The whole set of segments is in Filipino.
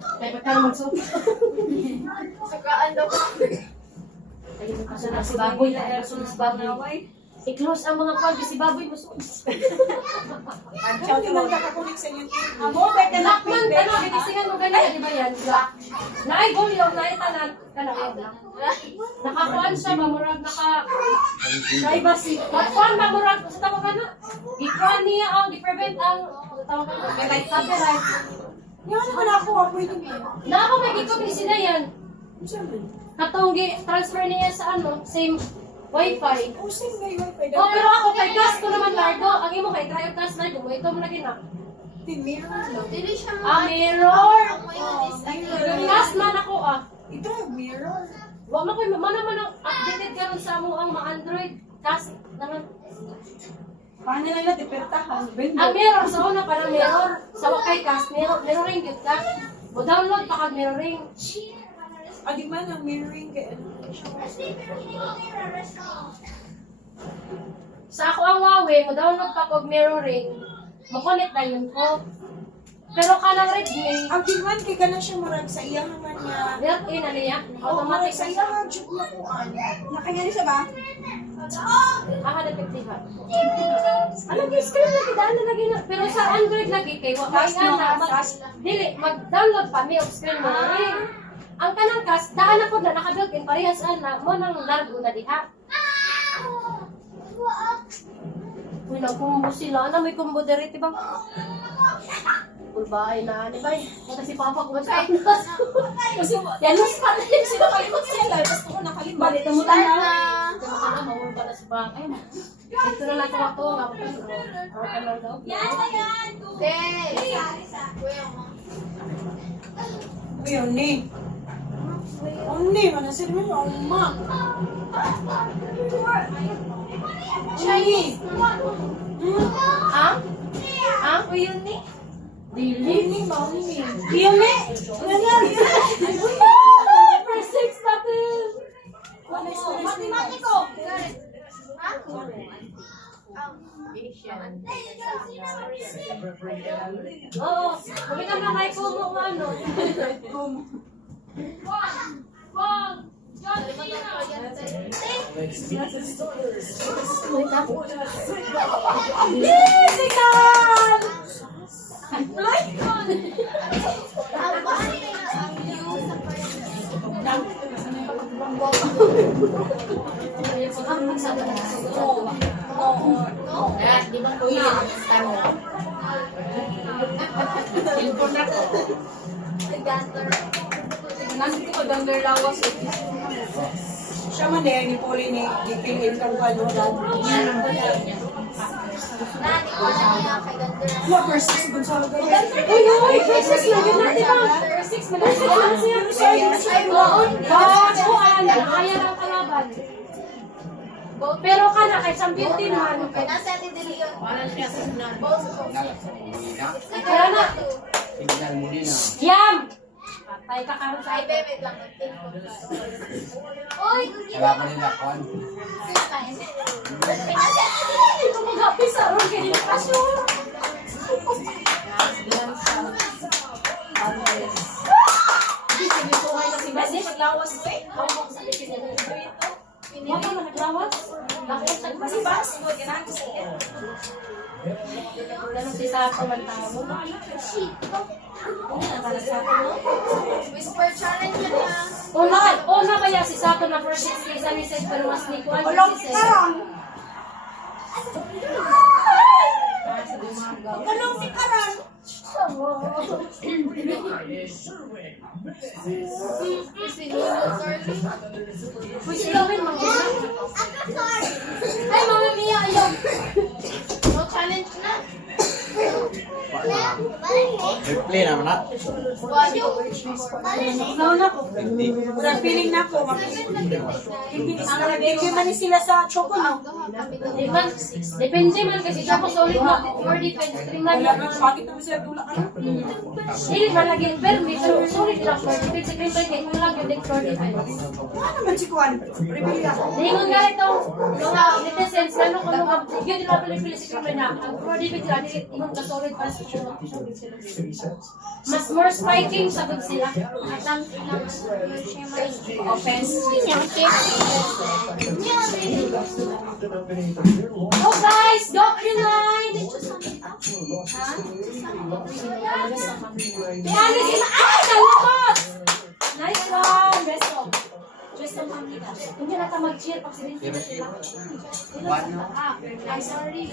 Kaya pa ka magsuka. Sukaan daw. Ayun mo kasi na si Baboy. Kaya rason si Baboy. I-close ang mga kwalbi. Si Baboy masulis. Ang nagkakakunik sa inyo. Amo, pwede na Lakman, ano, binisingan mo ganyan. Di ba yan? Naay, gulyaw, naay tanan. Nakakuan siya, mamurag, privacy. Kuan, mamurag, sa tawag ka na. Di-kuan niya, di-prevent ang, sa tawag ka na, copyright. Yan naman ako, pwede mo. Na ako mag-ikot ni sila yan. Katong transfer niya sa ano, same wifi. Oh, same na yung wifi. Oh, pero ako kay gas ko naman largo. Ang imo kay try gas largo mo ito mo lagi na. Mirror lang. Dili siya Ah, mirror. Gas Mirror. man ako ah. Ito yung mirror. Wa man koy man ang updated karon sa amo ang mga Android. Gas naman. Paano nila depertahan? Ang mirror sa una para mirror sa wakay gas mirroring gyud ka. Mo download pa kag mirroring. Adi man ang mirroring kay ano. Sa ako ang Huawei, mo download pa kog mirroring. Mo connect na yun ko. Pero kanang Redmi, Ang tingman kay kana siya murag sa iya man nga. built-in na niya. Oh, murag Automatic sa iya nga jud na kuan. Nakanyari siya ba? Aha, depektiba. Alam mo, screen lagi, daan na lagi na. Pero sa Android lagi, kay wakay nga na, dili, mag-download pa, may off-screen mo na rin. Ang kanang cast, daan na po na naka-built-in, parehas na, mo nang largo na diha. Uy, nag-combo sila. Ano, may combo direct, diba? Kulbay na, di ba? Kasi papa ko sa Kasi yan, mas pala yun sila kayo. sila, tapos ako nakalimutan. Balik na mo tayo. Ano, mawala pala sa baka. Ayun. Ito na lang ito ako. Ako lang daw. Uy, ni. Ni, mana sila mo umma. Chinese. Ha? Ha? O yun ni? Dili? Ni, mau ni. Yun ni? First six natin. Matematiko! Oo. Kami na mga kayo mo ano. Wag! John Cena! Musical! Di ba kuya? Cellphone na ko. Nandito ko Dunder Lawas. Siya man din ni Poli ni dipilin kang ano dad. What first six Gonzalo Gabriel? Uy, uy! First six na yun na, di ba? First six na siya. Bago ano, kaya ng kalaban. Pero ka na, kahit sa beauty naman. Nasa atin dili yun. Parang siya sa sinar. Kaya na. Tingnan mo din ah. Yam! Patay ka karon sa Ay, ibe. bebe lang. Oy, Wala pa nila kwan. Ito mag-happy sa ron, kaya di ka sure. Hindi, sinisuhay na si Messi. Maglawas ko eh. Ako mo sa likin na ito. Wala ka naglawas? Bakit siya Kasi bas, mo, ganahan ko sa iyo. Ganun si Sato man tao mo. whisper challenge yun na. Una kaya si Sato na first 6 days ani said pero mas ni kuan Ulong si ka lang. Ulong si Karan. Si Lulu, sorry. Uy, silawin mga Ay, Mama Mia, ayaw. No challenge na. Replay naman na. Wado. Nauna ko. Murag feeling na ko. Nalagay man ni sila sa choco no. Depende man kasi siya ko solid mo. For defense, stream lang Wala yun. man bakit naman sila tulak ano? Hindi man lagi permit, pero solid lang for defense. Sa green bike, kulang yung deck for defense. Ano naman si Kwan? Rebellion. Hindi mo nga ito, mga netizens, ano kung mga, yun yung mga pilipili sa green bike na, ang for defense lang, hindi mo ka solid para sa show. Mas more spiking sagot sila. At ang offense. Go guys! Go green line! Ha? Kaya sila. Ay! Nalukot! Nice one! Best of. Just ang mamita. Hindi na tayo mag-cheer pag sinintila sila. I'm sorry.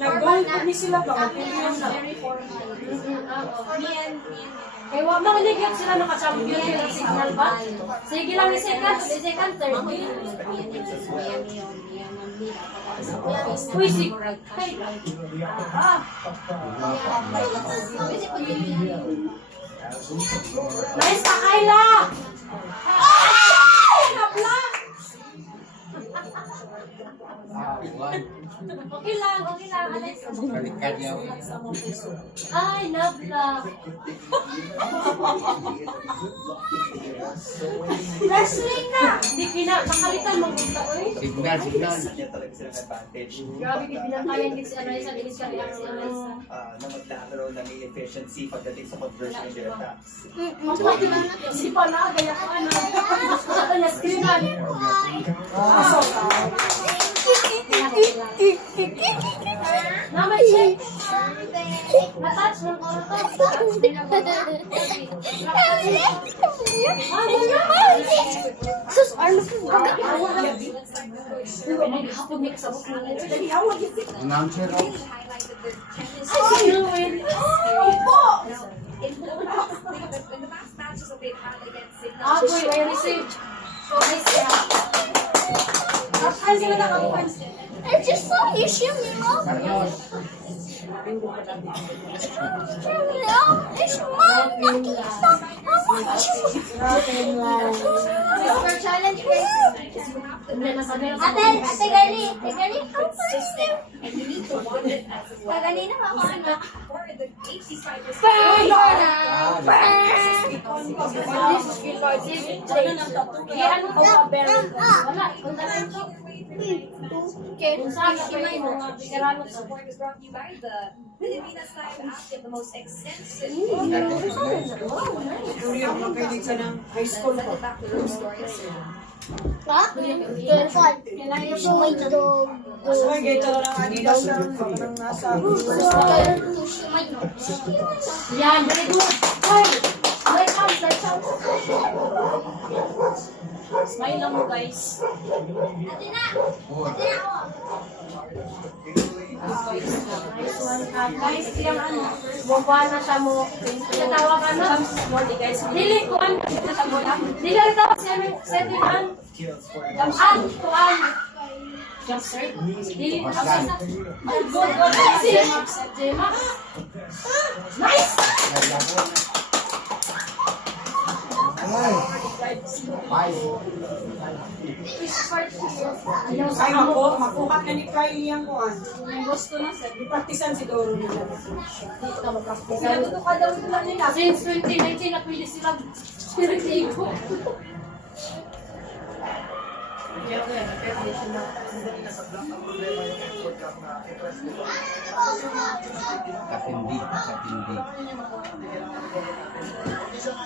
Nag-goal po ni sila ba? Very formal. Kaya wag mo kiligyan sila naka-champion sila signal ba? Sige lang second, third. Uy, sige. Nice ka, Kyla! Ay! Napla! Okay lang, Alex. Balikan niya. Ay, nabla. Wrestling na! Hindi makalitan mo kita, oy. Signal. Grabe, pinantayan din si Anaysa, dinis ka rin si Anaysa. na maglalaro ng efficiency pagdating sa conversion ng direct taps. Si Pana, gaya ko, ano. Ano na, screenan. Naman check. Natouch ng Sus, ano po ba? maghapon may kasabot na nila. Announcer ako. Ay, sino yun? Boy, I received. Ay, sila nakakuha. I just saw you shimmy off. Carlos. Shimmy off. It's mine. Nakita. Super challenge Ate Gali. Kaganina ako ano. Kung saan na kayo mga veterano sa Is brought to you by the Pilipinas Live app, the most extensive Uri ako makinig sa ng high school ko. back to those stories. Ha? Telepon. So may dog. Mas may gaya lang ang Adidas na parang nasa yan, very good. Hoy, let's out. Smile lang mo, guys. Nice one. Guys, yung ano, bubuha na siya mo. Natawag ka na. Guys, dili ko an. Dili rin tawag setting an. Tuan. Jump serve. Dili ko na. Good. Jema. Nice! ay makuha na ni Kylie ang kuhan. Gusto na sa ipraktisan siguro nila. Pinatutukan daw nila nila. Since 2019, napili sila spirit ego. Katindi.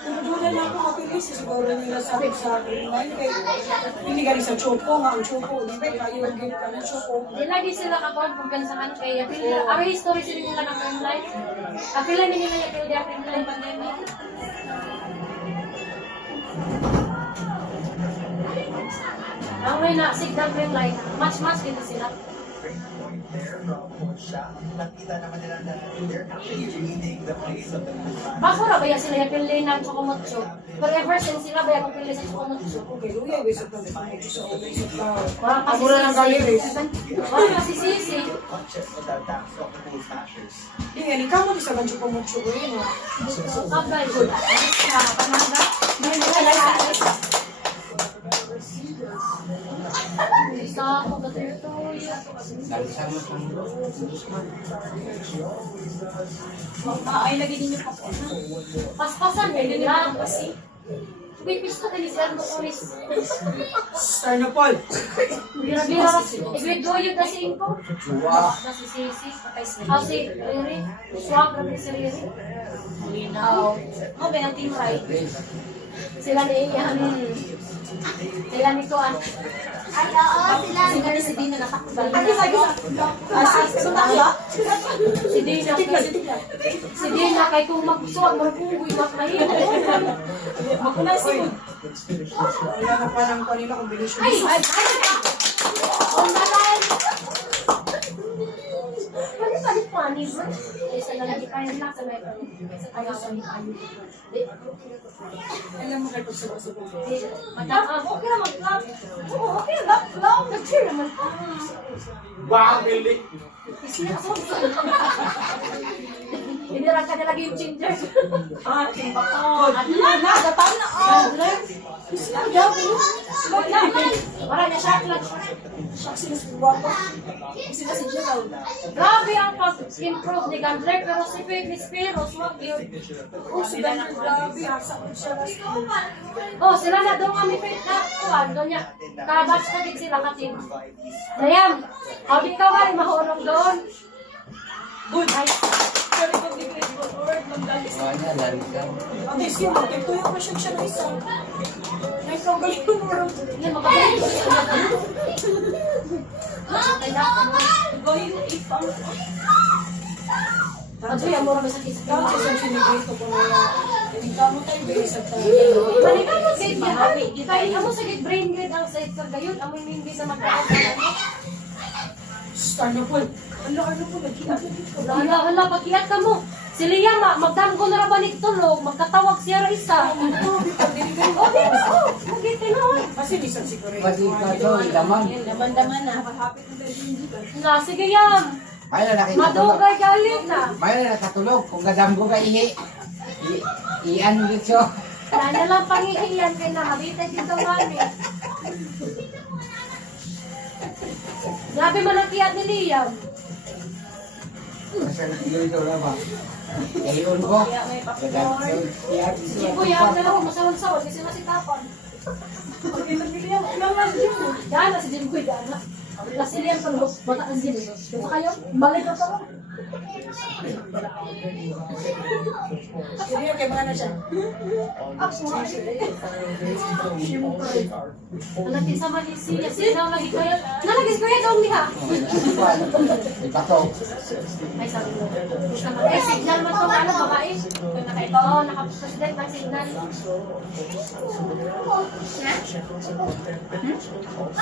Tutunan na ako mapilis siguro nila sa online kay hindi gani sa choco nga ang choco di ba kayo ang gina ka ng choco. Di lagi sila kumpiyansahan kay Apil. Ang history sila nila ng online. Apil na nila yung Apil di Apil nila yung pandemic. Ang may na signal green light, match dito sila. Nakita naman nila na they're actually reading the place of the movie. Bako na ba yan sila yung Apil ng Chokomotso? But ever since sila ba yung Apil sa Chokomotso? Okay, luya gusto ko sa sa sa tao. Wala kasi Amura ng galiris. Wala kasi sisi. Conscious of the attacks of the pool smashers. Di nga ni kamo sa gancho ko mo choco yun. Kabay. Pananda. Isa ako ba dito? Dalisan mo sa mundo. Ay, lagi din yung papo. Paspasan nila kasi. Pipis ko kani sir mo oris. Star na Paul. Bira-bira na si. Grade 2 yun na si Inko. Wow. Na si Sisi. Si Riri. Swag na si Riri. Linaw. Oh, ba ang team right? Sila ni Iyan. Sila ni Kuan. Ay, oo, sila. Sila ni si Dina natakbal. Si Dina kay si Dina kay kung magsuwag magpugoy maklahi. Makunay si Good. Wala na pa ng kanila combination. Ay, ay, ay. On the line. Pwede pa rin funny, bro. Isa na lagi tayo lang sa may ayaw sa Alam mo kayo pagsabasabaw. okay naman, club. Oo, okay lang, club. Nag-cheer naman. Wow, Billy. Inirang ka na lagi yung ginger. Ah, timbakon. Na, gataw na. Oh. Para niya sharp lang. Sila sa guwapo. Sila si Gerald. Grabe ang pag-improve ni Gandler, pero si Felix Spiros, wag yun. Sila na grabe. Asa ko siya. Oh, sila na doon kami na kuhan, doon niya. Kabatch na din sila katin. Dayam, how di ka ba mahulog doon? Good. Ay, Sorry kung di grade ko. Lord, magdalis. Wala, lalo ka. Ate, siya. Ito yung masyag siya na isa. May kagaling ko nung yan, makagaling ko siya. Going ipang. Ado yan, mura sa kisip. Kau sa sinigrito ko na yan. Hindi ka mo tayo bilisag tayo. Balik ka mo, grade yan. Kaya amo sa grade brain grade ang sa ito gayon, amo yung hindi na magkakaroon. Star na Paul. Ano po, nagkinap na dito. Hala, pag-iat ka mo. Si Liam, magdamgo na raban itulog, magkatawag siya ra isa. O, di ba? O, magkitinoy. Kasi bisan si Korea. Pati ka to, laman. Laman-laman na. Na, sige Yam. May na nakikatulog. Madugay galit na. May na nakatulog. Kung gadamgo ka ihi. Iyan dito. Kaya na lang pangihiyan kay na mabitay dito mami. Grabe man ang kiyat ni Liam. Masya dito na ba? Ngayon ko. Si Kuya, ang dalawa masawag-sawag kasi sila si Tapan. Yan na si Jim Kuya, yan na. Kasi Liam pa no, bata ang Jim. Kaya kayo, balik na to. Sige, okay, mga na siya. Nalagi sa Malaysia, sila lagi kayo. Nalagi Kuya daw niya. Ito to. Ay, sabi mo. Ay, signal man to, ano, babae. Oo, nakapresident ng signal.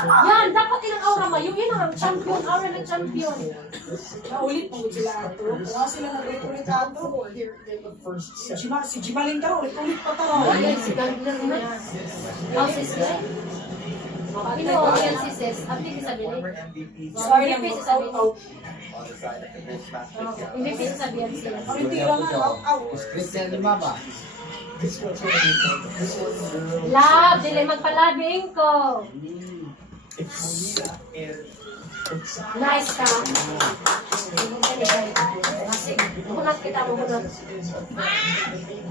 Yan, dapat ilang aura mayo. Yun ang champion, aura ng champion. Naulit mo sila ato. Wala sila nag-ulit ato. Si Jimaling daw, ulit pa tao. Ayan, si Gandler na. Oh, si Sis. Pinuha yan si Sis. Abdi ka sabihin. Sorry lang, out. On the side of the mismatch. MVP sa sabihin sila. Ang tira nga, out. Christian lima ba? Lab, dili magpalabing ko. Nice ka. Kasi, kunat kita mo kunat.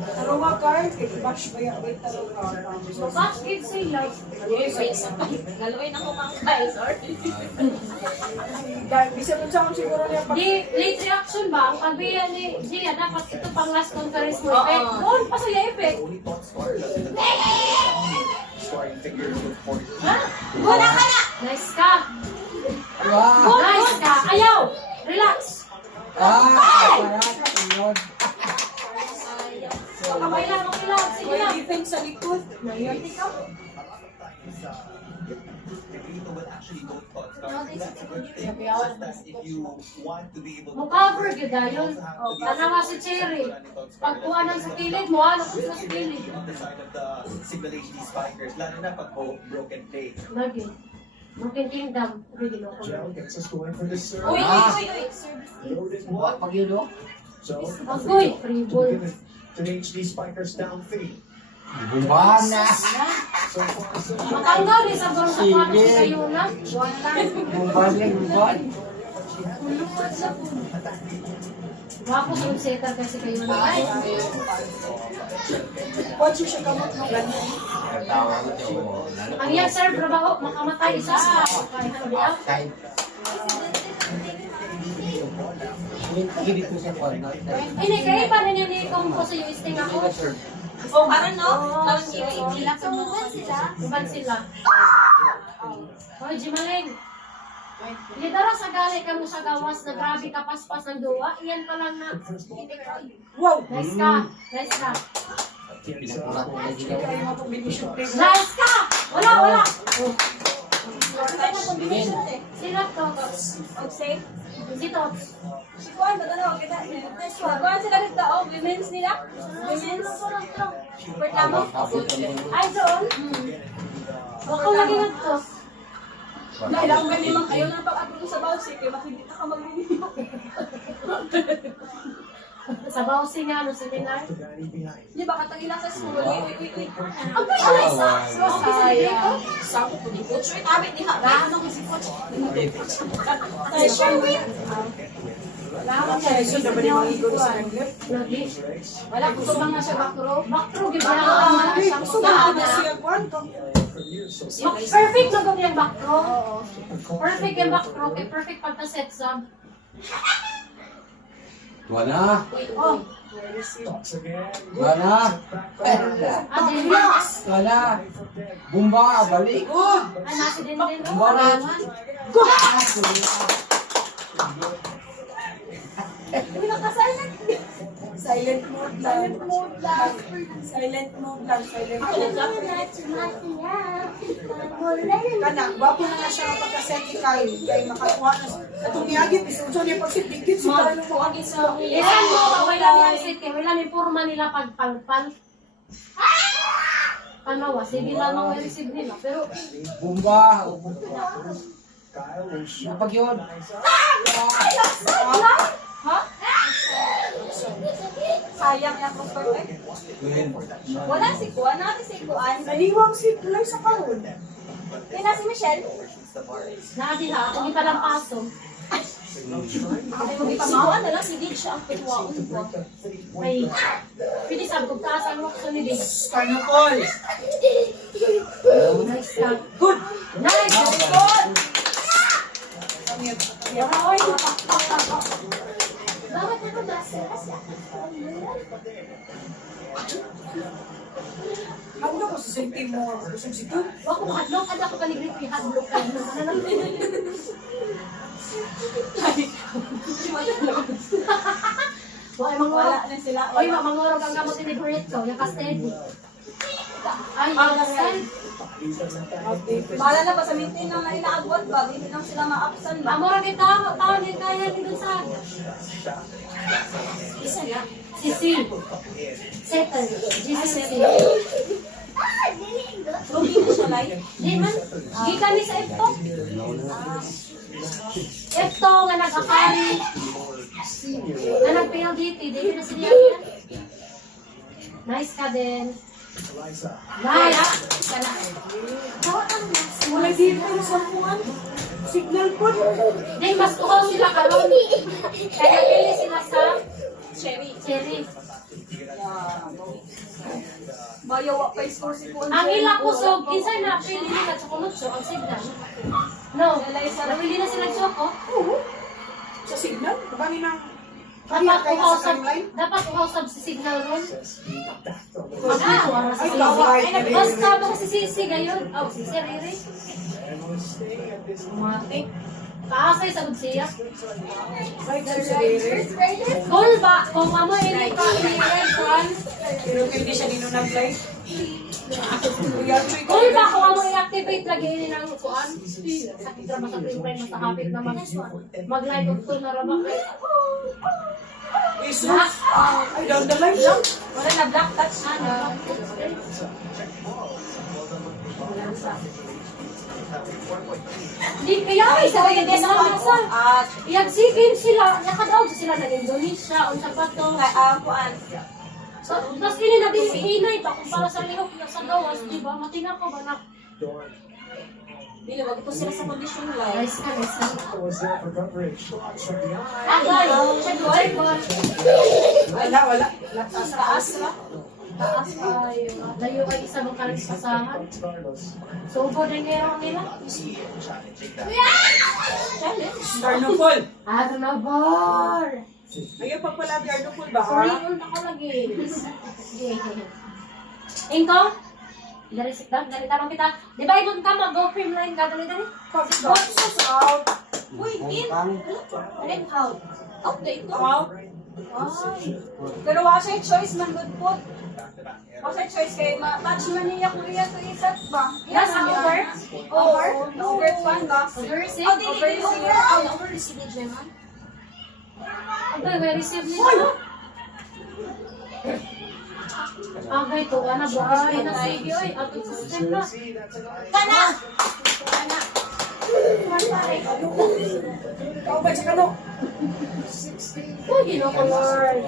Taro nga, Carl. Kaya bash ba yan? Wait, taro nga. Match kids sila. Galoy na ko mang kay, sorry. Bisa mo sa siguro niya pag... Di, late reaction ba? Ang pagbiya ni Gia, dapat ito pang last conference mo effect. Doon pa sa effect. Only top scorer scoring figures with 40. Wala ka na! Nice ka! Wow! Nice ka! Ayaw! Relax! Yun. Okay lang, okay lang. Sige May lang. defense sa likod. Hindi ka. Negrito will actually go top scorer. That's a good thing. Just that if you want to be able to Mukhaver yun dahil. Ano nga si Cherry? Pagkuha ng sa kilid mo, ano kung sa kilid? on the side of the simulation spikers, lalo na pag broken play. Lagi. Broken Kingdom. Really no. Gets us going for this serve. Uy, Pag yun o. So, Agoy, free ball. to the HD Spikers downfield. Bumbahan na. So far, so Matanggaw ni sa gawin sa kwarto sa kayo na. Bumbahan na, bumbahan. Wapo sa setter kasi kayo na. Ay, Huwag siya kamot ng ganyan. ang yan sir, trabaho, makamatay isa. Kahit dito sa corner. Ini kayo pa rin yung ikong ko sa yung isting ako. Oh, parang no? Parang sila. Uban sila. Hoy, Jimaling. Lidara sa gali ka mo sa gawas na grabe ka paspas ng duwa. Iyan pa lang na. Wow! Nice ka. Nice ka. Pinakulat ko na dito. Kaya mo combination tape. Nice ka! Wala, wala. Sige. Sila to. Safe. Si Tots. Si Kuan, ba't ano? Kuan sila dito, oh, women's nila. Women's. Reklamo. Ay, doon. Baka lagi nagto. Kailangan ba naman kayo na pag-approve sa bawsi, kaya bakit hindi ka mag-review? Sa bawsi nga, no, seminar. Di ba, katagila sa school, uy. Ang pala isa. Sayang. Sabi ko ni Coach. Wait, abit ni ha. Ano ko si Coach? Ay, Sherwin. Kaya so, dapat yung mga igor sa naglit. Lagi. Wala ko sa mga siya bakro. Baktro, gibra. Ay, gusto mo na siya kwan. Perfect na gawin yung baktro. Perfect yung baktro. Kaya perfect pagka-set sub. Wala. Oh, Wala. Adidas. Wala. Bumba, balik. Ay, nasa din din. Wala. Hindi na ka-silent. Silent mode lang. Silent mode lang. Silent mode lang. Kana, wapo na siya pagka-set ni Kyle. Kaya makakuha na. Atong niyagit, isunod niya pag-sipigit. Si Kyle mo. Ilan mo, wala yung sit. Wala yung forma nila pagpalpal. Ano wa, sige lang ang receive nila. Pero, Bumba. Napag yun. Sayang yung perfect. Wala si Kuan, natin si Kuan. Naniwang si Kulay sa karon. Kaya na si Michelle. naadila, kung ipa lang paso. Si Kuan na lang, si Did siya ang pinwaon ko. Ay, pwede sa bugtaas ang lukso ni Big. Carnocol. Nice ka. Good. Nice! Very good! Yaroy. Bakit ako ba? Ano ko sa senti mo? Kusog si Kun? Wag ko hadlok, kada ko kaligrit yung hadlok. Ano lang? Wala mga Wala na sila. oy, mangorog ang gamot ni Burrito, yung custody. Ay, yung Bahala na ba sa meeting nang inaagwat ba? Hindi lang sila ma-absent ba? Amora kita, taon din kaya dito sa Isa nga. Sisi. Settle. GCC. Rugi na siya like. Di man, gikan ni sa F2. F2 nga nag-akari. Na nag-PLDT, di na sila yan. Nice ka din. Nice. Wala dito yung sampuan. Signal po. Di, mas tuhaw sila karon. Kaya pili sila sa Cherry. cherry. Bayaw wa pa score si Kuan. Ang ila kusog, kinsa na pili nila chocolate ang signal. No, napili na sila choco. Sa signal? Bani ng... Dapat uhaw sa signal ron. Ay, kaway. Basta ba si Sisi ngayon? Oh, si Riri. Matik. Kaasay sa siya. Ay, sa Rere. Cool ba? Kung amo ini ka ini-red one. Pero hindi siya ninunag-live. Cool ba kung amo i-activate lagi ini ng kuan? Sakit ra sa print mas hapit na mag-live of to na ra ba kay. Jesus. Ay, down the line lang. Wala na black touch. Ano? Di kaya ay sa kaya din ang nasa. At Iyagsigin sila, nakadaog sila na Indonesia, unsa pa to. Kuan. So, mas ini na din hinay pa kung para sa lihok na sa gawas, di ba? Matinga ko ba na Dili, wag ito sila sa condition live. Nice ka, nice ka. Was there for coverage. Shots from the eye. Agay! Check mo, check mo. Wala. Taas lang. Taas kayo. Layo kayo sa mga pasahan. Carlos. Subo din kayo nila. Carnopol. Arnabal! Ayaw pa pala di Carnopol ba? Korean ako lagi. Inko? Dari tanong kita. Di ba ibon ka mag-go film line ka? Dali. What's this out? Uy, in. Red out. Out na ito. Out? Pero wala siya choice man good po. Wala siya choice kay match man niya Korea to isat ba? Yes, ang over. Over? Over fan ba? Over receive. Oh, dili over. Over the CD Gemma. Okay, we receive nila. Okay, to na ba? Ay, na sige. Ay, atong system na. See, that's an eye. Kana! Ikaw ba sa kano? Uy, ginoko Lord.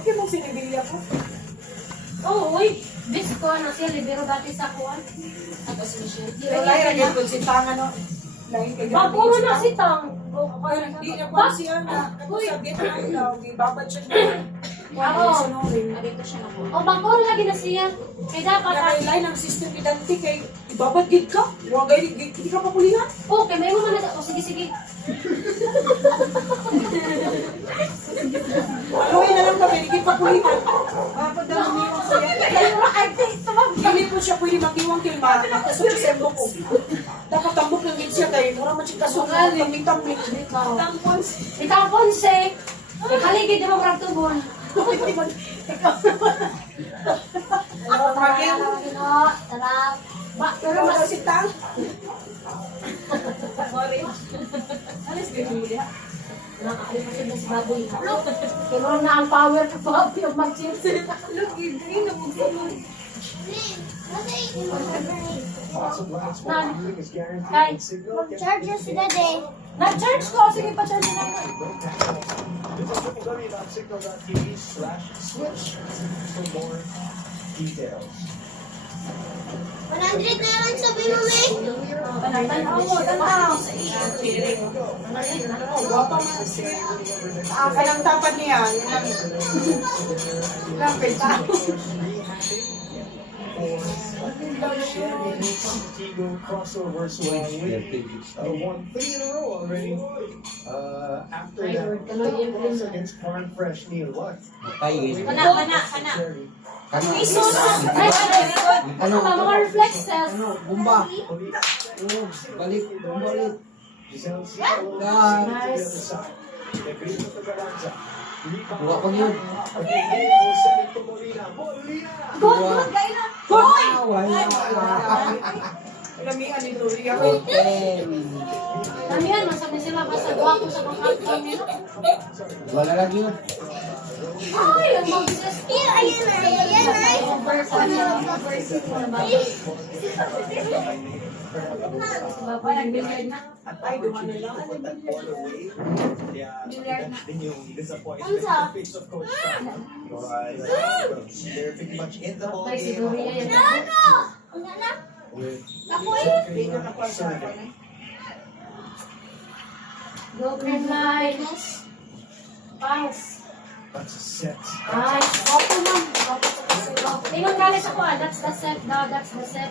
Okay mo sinibilya ko. Oh, uy. Bis ko na siya. Libero dati sa kuwan. Tapos si Michelle. Wala yan kung si Tanga no. Lain kay Puro na si Tang. Hindi na po siya na sabi na ikaw, ibabad siya na. Ako. Dito siya na po. O, pagpuro lagi na siya. Kaya dapat, Kaya lain ang system ni Dante kay ibabad gid ka. Huwag ay hindi ka papulihan. okay, may mo man na. O, sige. Aluin na lang kami, hindi papulihan. Dapat daw umiwan siya. Hindi po siya pwede mag-iwang kilma. Nakasok siya sa embok ko. Dapat tambok lang din siya tayo. Mura man siya kasok. Tambik-tambik. Ikaw, Ponce. Ikaligid mo kartubon. Sarap. Pero wala si Tang. Nakakalimutan na si Baboy. Pero na ang power ka pa. Yung mag-chips. Possible last one viewing is guaranteed Kay. in signal. Charger sila day. Na-charge ko. Sige, pa-charge na lang. Visit www.signal.tv/switch for more details. 100 na lang sabi mo, May. Guwapa man si kanang tapat niya. Lang kay Tang. Tigo crossovers will win. Won 3 in a row already. After that, loss against Farm Fresh Neil Luck. Kana. Ano ba mga reflexes? Bumba. Balik. Giselle Cielo to the other side. They beat with the Garanza. Buka ko yun. Molina. Wala. Lamihan ni Doria. Damihan, masabi sila basta guwapo sa pangkakon nila. Wala lang yun. Ay, ang mag-sis. Ayan na. Ay, duman na lang. They're pretty much in the ball Ay, si game. Doria yan. With Go green light. Pass. that's a set. Ay, opo man. Ingon kali sa kuha. That's the set. No, that's the set.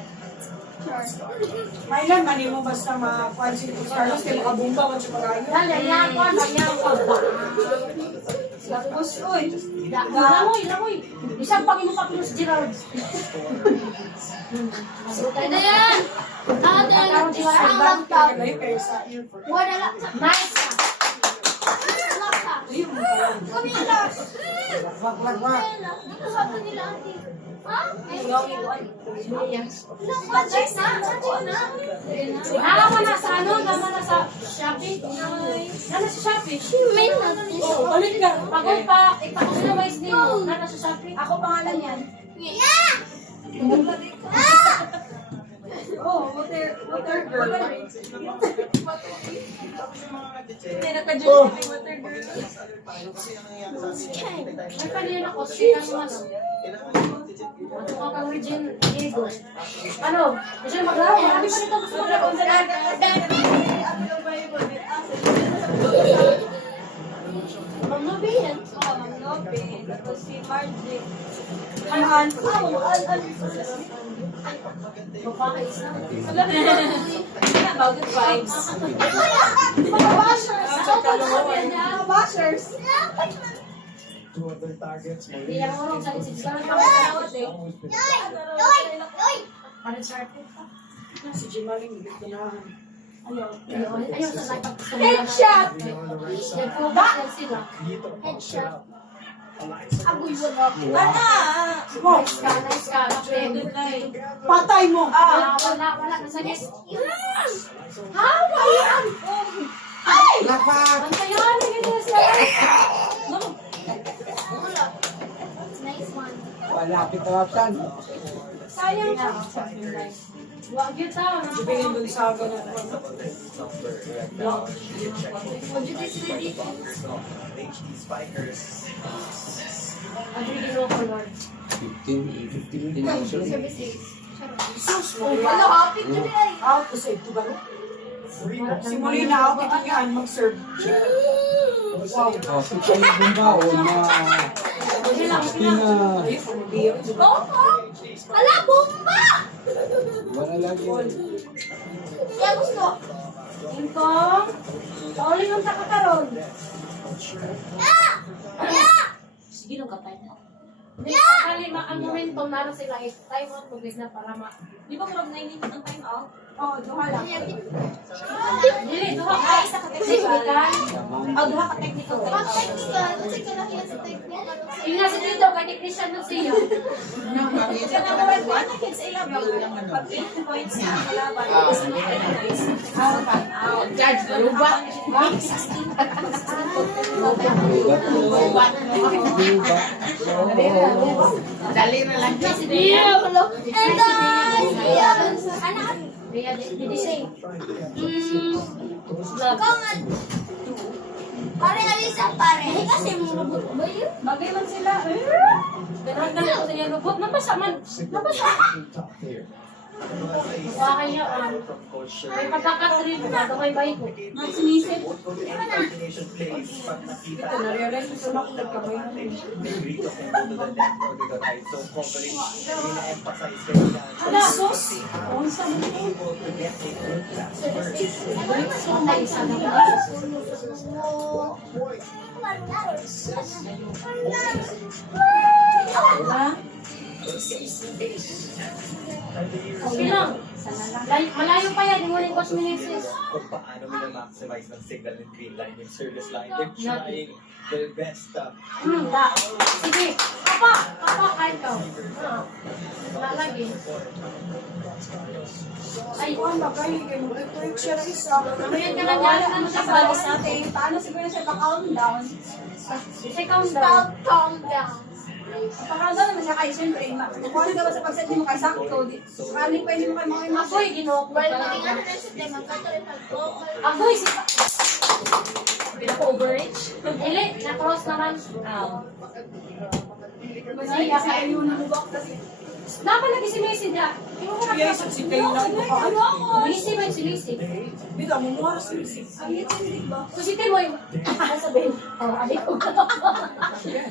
May lang, mani mo basta makuha si Carlos kaya makabumba man siya pag-ayo. Dali, yan ko. Yan ko. Tapos, uy. Lamoy. Isang pag-imo pa si Gerald. Ito yan. Karoon si Gerald. Ang laptop. Ay, kaya sa iyo. Wala laptop. Nice. Laptop. Kami yung last. Wag. Dito sa atin nila, ate. Ha? Purchase na. Nalaman na sa ano? Nalaman na sa Shopee. Nalaman sa Shopee. May natin. Oh, balik ka. Pagod pa, ipakusulize din mo. Nalaman sa Shopee. Ako pangalan yan. Oh, water girl. Hindi naka-joke kay water girl. May pa rin ako. Siya naman. Matuwa kang Regine Diego. Ano? Regine maglaro. Marami pa dito gusto maglaro. Ma'am Nobe yan. Oo, Ma'am Nobe. Tapos si Margie. An. Magpakaisa. Wala ba? Good vibes. Mga washers. Mga bashers. Two other targets. Hindi yan mo rin sa isip. Tawad eh. Ano started? Si Jimaling, hindi ko na. Ayaw sa live pag gusto mo Headshot. nag-focus lang sila. Headshot. Eliza Agoy wala. Nice ka, nice ka. Good night. Patay mo! Wala. Nasagis. Yan! Lapat! Bantayan! Ganyan sila. Wala. Nice one. Malapit na wapan. Sayang ka. Wag yun tao. Sabihin dun sa ganun. HD spikers. Agree ko, Lord. 15 minutes. Wala, happy today. Out to save to gano'n. Si Molina, out ito yan, mag-serve. Oh, kita yung bumba o na... Pina... Ala, bomba! Wala lagi. Siya gusto. Ingkong. Pauling ang takakaroon. Sige nung kapay na. Hindi, sakali ang momentum naroon sila. Time out tubig na para ma... Di ba marag 9 minutes ang time out? Oo, duha lang. Dili, duha ka. Isa ka technical. Technical. Oh, duha ka technical time Pag out. technical, kasi ka lang yan sa technical. Yung nasa dito, kay technician na siya. Kaya na marag 1 na kids ay lang. Pag 8 points na ang kalaban. Charge, luba. Dali na lang. And anak, Ria, didi siya. kongan. Pare, alisa, pare. Kasi mo robot ba yun? Bagay lang sila. Pero ang galing ko sa yung robot. Napasa man. Napasa. top tier. Mukha kanya. May pagkakatrip na. Gamay ba ito? Sinisip. Coordination plays. Pag nakita Ito, na-realize ko sa mga nagkamay natin. Rito can go to the left or to the right. So covering, ina-emphasize kayo na Ala, sus. able to get a good pass first. Patay isa na ba? Okay lang. Malayo pa yan. Yung huling cosminisis. Kung paano minamaximize ng signal and green line yung service line. They're trying their best. Da. Sige. Papa. Kain ka. Wala lagi. Ay, Ano, kaya kayo mag-tweet siya ng isa. yan ka lang Wala yan. naman siya balis natin. Paano siguro siya pa-calm down? Say countdown. Calm down. Pa-calm down naman siya kayo. Siyempre, kung ano ka ba sa pagset mo kay sakto, sakaling pwede mo kayo mga Ako'y ginoo ko Bali, pala. maging ano na siya, tayo magkatarin ng vocal. Ako'y si... Pinaka-overage? Dili, na-cross naman. Ay, kasi ayun na lubak kasi. Dapat lagi si Macy da. Yung ko Yes, si kayo lang ito ka. Macy ba si Macy? Bida, mumuha sa isi. Ay, ito hindi ba? Kusitin mo yung... Sabihin. Oh, adik ko.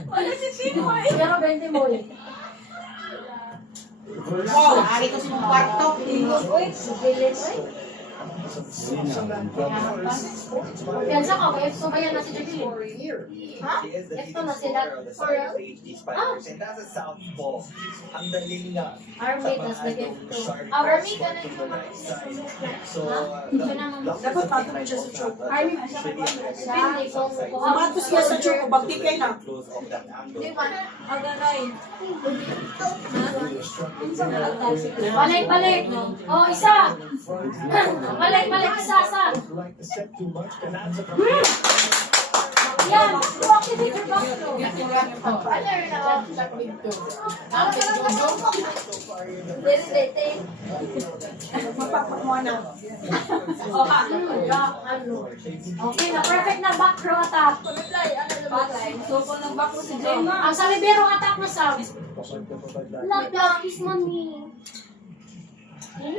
Wala si Chinoy. Pero 20 mo yun. Wow! Ari ko sa kwarto. Uy, subilin. Uy. Piyansa ka, kaya sumayan na si Jacqueline. Ha? She is the Ito leading na sila. scorer of the side of the HD Spikers. And that's a southpaw. Ang daling nga. Army, tas lagyan ito. Army, ganun to the yung right side. So, Ito naman. Dapat patong siya sa choke. Army man siya. Depende kung kuha. Kumatos siya sa choke, bagti kayo na. close off that angle. Di ba? Agaray. Balik. Oh, isa. Balik, isa. Like to set too much, and that's a Yan. Activate your back throw. Magpapakuha na. Okay na, perfect na back throw attack. Reply, ano Patay. So, kung nagbako si Gemma, Ang sa libero atak na sa. Lapis mami. Ding,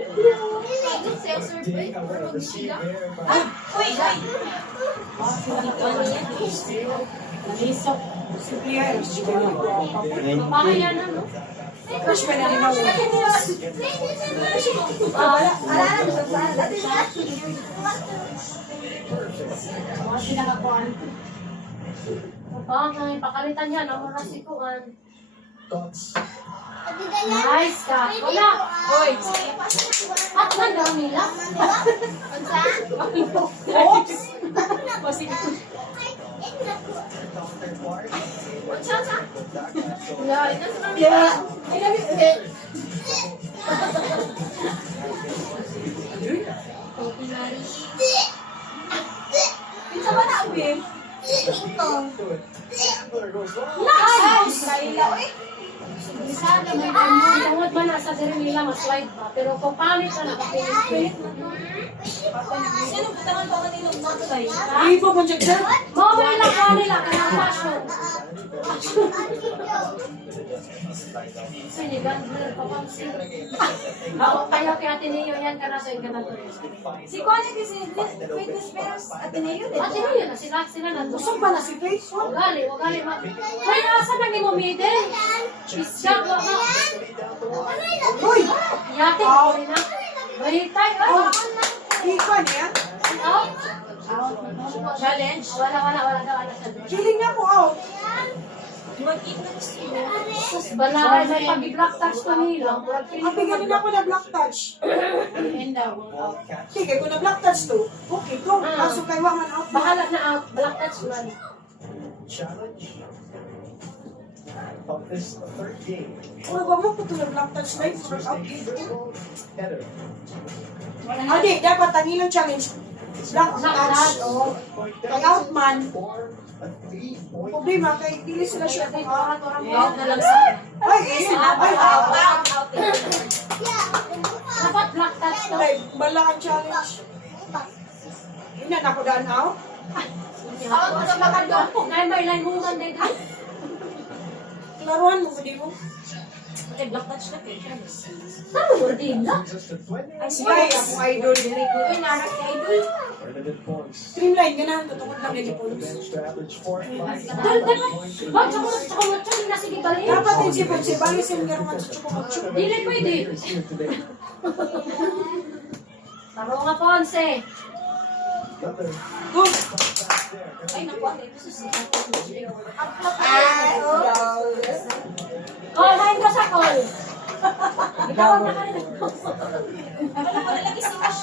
receive there by uy, uy. Si Pierre, si Pierre. Baka yan ano? Freshman na din ako. Baka pakalitan niya. Naman na si Kuan. thoughts. Nice ka. Wala. Uy. At man daw nila. Oops. Yeah. Pinsa ba na, Bim? Gambler goes long. Nice! Kaila, uy. Tungod ba na sa diri nila ma-slide ba? Pero kung palit na nakapilit. Sino butangan pa kanilong motorbike? Ibo mo dyan, sir. Mawala lang ko nila kanang fashion. Sige, gandler pa pang sin. Ako kayo kay Ate Neo yan ka na sa inyo Si Connie kasi Fitness Fairs Ateneo din. Ate Neo na sila na. Usong pa na si Faith. Ugali. May nasa nang imumide. Iskap ba ba? Uy! Yate ko rin na. Balitay. Ika niya. Out. Challenge. Wala. Kiling niya po out. Mag-eat na gusto mo. Sus, bala may pag-black touch ko nila. Ang bigyan nila ako na black touch. Sige, kung na black touch to, okay, go. Kaso kay Wang man out. Bahala na out. Black touch man. Challenge of this third game. Kung ba mo po ito na black touch na yun, out. Thursday, Bristol, Heather. Adi, dapat tangilang challenge. Black touch. Kay out man. For a 3-point Problema, kay dili sila siya kung out. Out na lang sa Ay, out. out. Dapat black touch to. Ay, bala ang challenge. Yun na, nakudaan out. Out na makadong. May langungan din. Laruan mo, hindi mo. Okay, black touch na kayo. Ano mo din na? brings us to 20 Ay, sige, akong idol. Uy, nanak kay Idol. limited points. Streamline, ganahan to, tungkol lang nila po. Managed to average 4 and 5. Wag sa mga tsaka na sige bali. Dapat din si Putsi, balisin nga naman sa chukumutsu. Dili pwede. Here today. Taro nga Ponce. Another Good. Ay, nakuha na ito sa Call line ka sa call. Bitawag na kanina. Wala ko nalagi si Ash.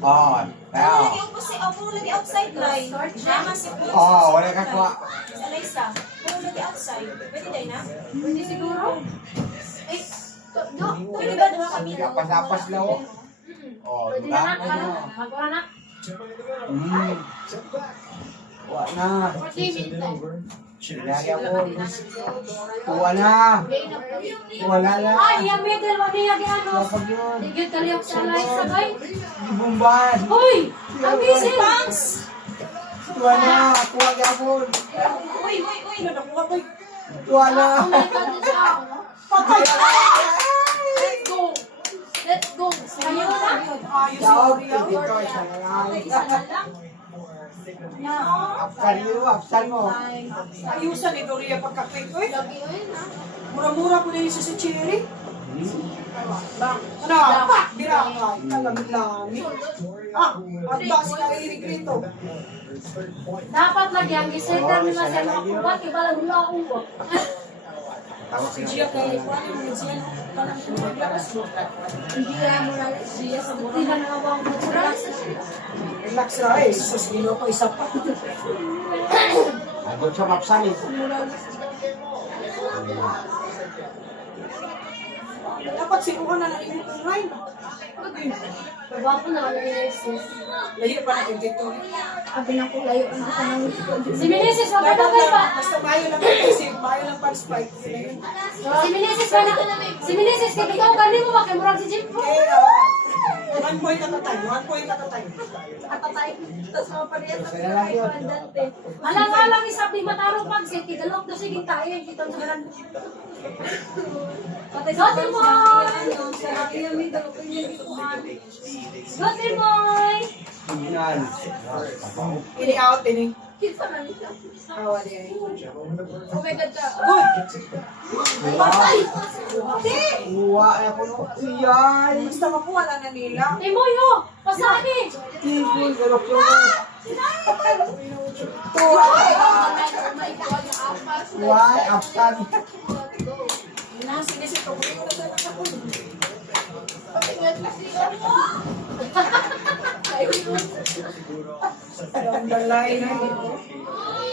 Oh, Wala lagi ako si Apo, lagi outside line. Naman si Putz. oh, wala ka kuha. Sa Liza. Wala lagi outside. Pwede tayo na? Pwede siguro. Eh, pwede ba naman kami? Kapas-kapas lang oh. Oh, Pwede na na. Magwala na. step back. Wala na. 40 minutes. Over. Sinari ako. Wala. Wala na. Ay, yung middle, wag niya ano. Kapag yun. Digit ka rin sa Liza, bay. Ibumban. Hoy! Ang busy! Wala. Kuha gabon. Uy, uy, uy. Nakuha ko. Wala. Oh my God, it's out. Patay. Let's go! Let's go! Kayo na. Ayos Daw, si Oriel. dito sa lang. Isa na lang. Apsan mo, apsan mo. Ayusan ni Doria pagka-quick. Uy, mura-mura po na yung sa Cherry. Ano? Bira ka. Talag-lami. At ba si Kairig rito? Dapat lagi ang gisender nila sa mga kubat, iba lang hula ang uwa. Si Gia kay Juan, yung Gia, kanang maglakas mo. Hindi na mo na siya sa buti na nawang mo sa Relax ra eh. Sus, gino ko isa pa. Agad sa mapsan eh. Dapat sinuha na ng init ng line. Bago na ano yung sis. Layo pa natin dito. Abi na ko layo ang kanang. Si Minisis, wag ka Dapat daw pa. lang, basta mayo lang kasi mayo lang pag-spike. Si Minisis ba na? Si Minisis, kaya ikaw galing mo ba kay murag si Jim? Kaya, 1 point at a time. 1 point at a time. Atatay. Tapos mga parehas Kaya lang yun. Dante. Alang-alang isang di matarong pag set, tigalok na sige tayo, kita sa haran. Patay sa Gote pants mo! na sa akin may dalawang yung ikuhan. Gote moy! Signal. Ini out, ini. Kita na niya. Awa din. Oh my God ka. Good. Uwa na po no. Iyan. Basta makuha lang na nila. Timoy ho! Pasagi! Tigil. Galok yun. Why? Aftan. Ang dalay na.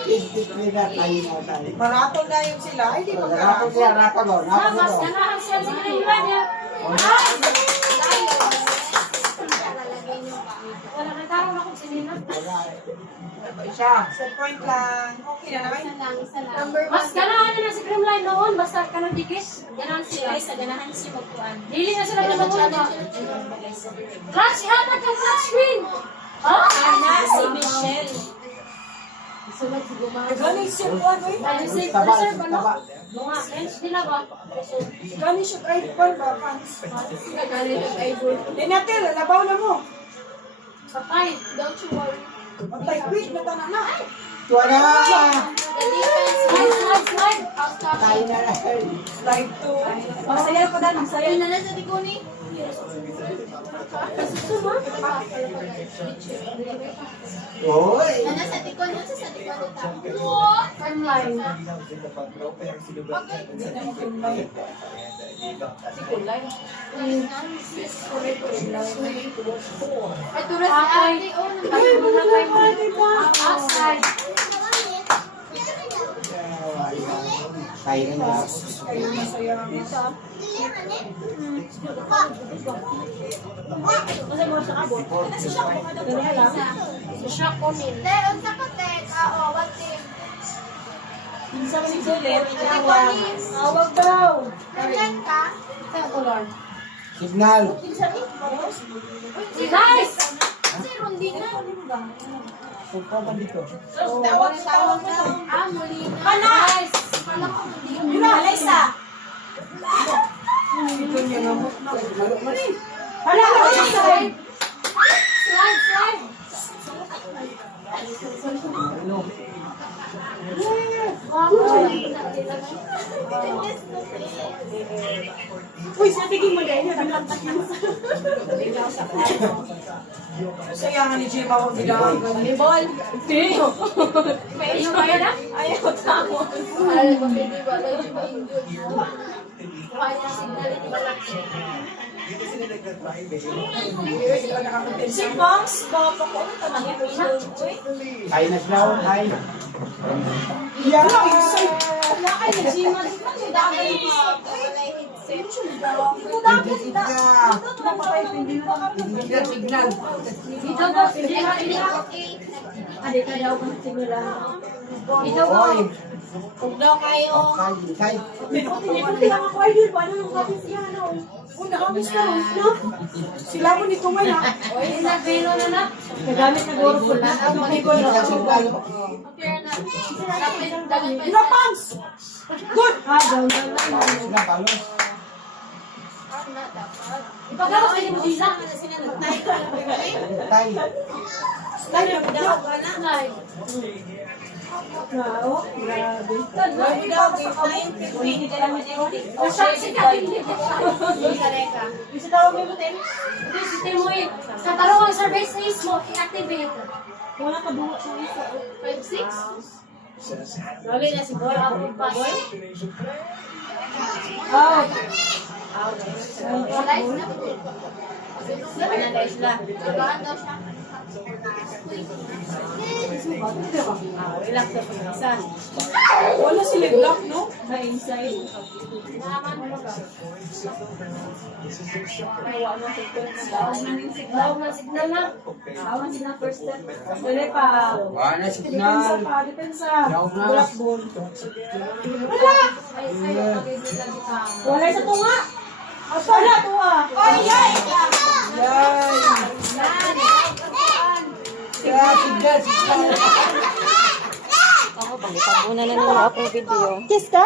Tigil na tayo na tayo. Maraton na yun sila. Ay, di ba Rakon siya, rakon mo. Rakon Mas mo. ganahan siya sa kanilang niya. Wala nang tarong ako sa nila. Isa. Set point lang. Okay na naman. Mas ganahan nila si Creamline noon, basta ka nang dikit. Ganahan sila. Guys, ganahan si magkuhan. Dili na sila naman mga. Clutch, hatag kang clutch screen! Ha? Ana, si Michelle. Gani siya po ano eh. Ay, si Taba. reserve ano? Taba. Mga bench nila ba? Gani siya kahit pa ba? Fans. Di natin, labaw na mo. Patay. Don't you worry. Patay, quick, nata na. Tuwa na. The defense Slide, slide, slide. Tayo na na. Slide 2. Masaya ko dan, masaya. Ayun na na sa tikuni. Oy. Nana sa tikon, nasa sa tikon ito. Creamline. Ay, turas si ate. Oh, Ay, mga tayo. Outside. Tayo na na. Ayun, masaya. Siya ko nil. Te, unsa ka te? Oo, what team? Sa mga sulit. Tikuni. Awag daw. Ganyan ka? Signal. Nice! Si Rondina. Punta ba dito? Tawag na. Ah, muli na. Nice! Kala ko Rondina. Yun na, Alaysa. Hala, slide! Slide, slide! Uy, satigin mo dahil. Sayangan ni Jim ako nila. Ball. Ayaw kaya na? Ayaw tamo. Alam ko, hindi ba? Alam ko, injured. Kaya na signal, hindi ba lang? Si Fox, baka ko ano talaga ito siya. Tayo na sila. Tayo. Yan lang, inside. Wala kayo na Gima. Di ba yung dami Ay, yung wala yung headset. Tigil ka. Tigil ka signal. Dito ba? Dito ba? Adi ka daw kung simula. Dito ba? Oy. Huwag daw kayo. Tayo. Hindi lang ako idol. Paano yung kapit siya? Oh, nakamis na. No? Sila mo ni Kumay ha. Hindi na, velo na na. Nagamit na goro po na. Tigil ka signal. Clear na. Dapat dapat pa Yun na, Pams. Good. Down. Sila palos. na dapat. Ipagawas kayo mo dila. Tayo. Slide na daw. Slide. Grabe. Grabe daw, game time. Hindi ka naman yung Siya si Katin. Isa tawag mo din. Ito si Timoy. Katarong ang service is mo, i-activate. Wala ka duwa sa isa. 5-6? Lali na si Boy. Ako pa. Oh. Slice na po. Analyze lang. Saan daw siya? Relax na po. Isa. Wala sila block, no? Na inside. Tawag na signal na. Awan sila first step. Dali pa. Wala Depensa signal. pa. Depensa. Yaw na. Blackboard. Ay, kayo pag-ibig lagi ka. Wala sa tunga. Asala to ah. Yay! Kaya sigla, sigla. Ako, pag-itabunan na naman akong video. Kiss ka?